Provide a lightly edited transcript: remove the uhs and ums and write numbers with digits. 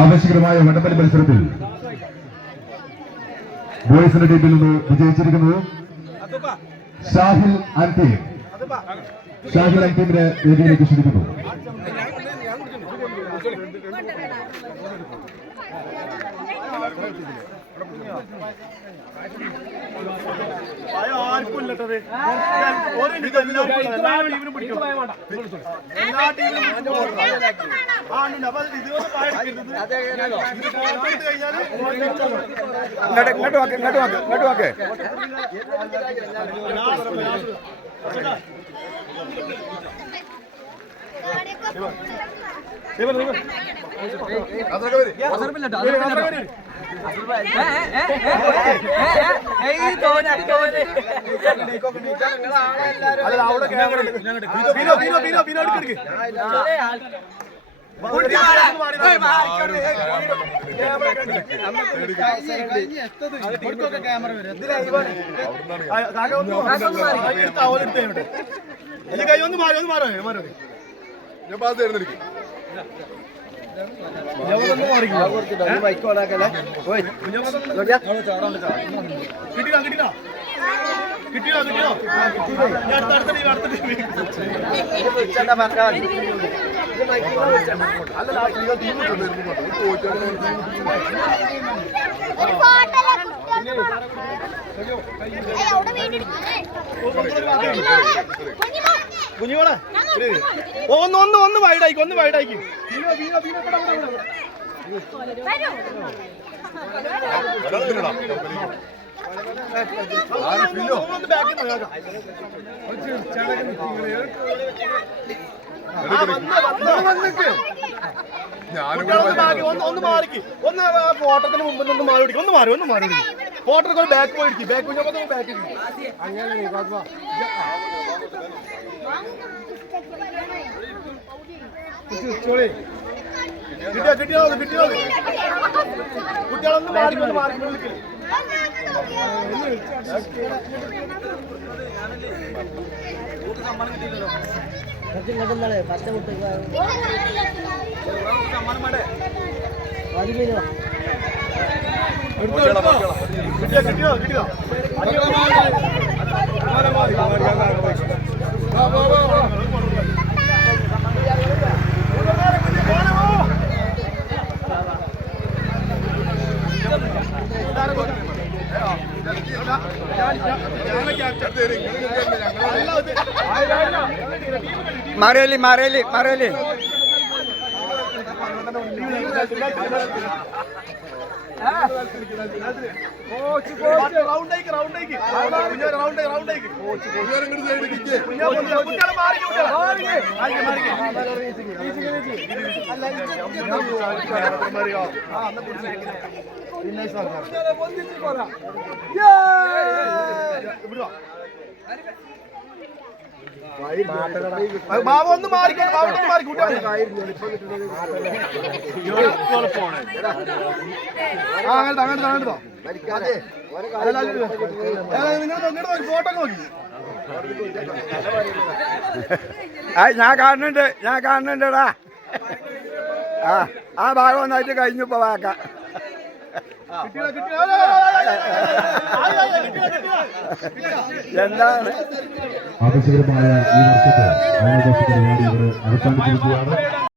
ആവേശകരമായ വടംവലി മത്സരത്തിൽ ബോയ്സിന്റെ ടീമിൽ നിന്ന് വിജയിച്ചിരിക്കുന്നത് Shahil and team. Shahil and ടീമിനെ വേദിയിലേക്ക് ക്ഷണിക്കുന്നു. കുഞ്ഞുമോളെ ഒന്ന് വൈഡായിക്കും, ഒന്ന് വൈഡായിക്കും. ഒന്ന് മാറിക്ക്, ഒന്ന് ഫോട്ടോത്തിന് മുമ്പ് ഒന്ന് മാറി പിടിക്കും, ഒന്ന് മാറി ഫോട്ടോ ബാക്ക് പോയിരിക്കും, ബാക്ക് ബാക്ക് അങ്ങനെ കുട്ടികളൊന്ന് മാറി കിട്ടിയോ മാറേലി ബാബ ഒന്ന് മാറിക്കോ, അങ്ങോട്ടോ ഫോട്ടോ നോക്കി. ഞാൻ കാണുന്നുണ്ടടാ. ആ ഭാഗം ഒന്നായിട്ട് കഴിഞ്ഞു ഇപ്പൊ വാക്ക. എന്താണ് ആവശ്യകരമായ ഈ വർഷത്തെ അവസാനിച്ചിരിക്കുകയാണ്.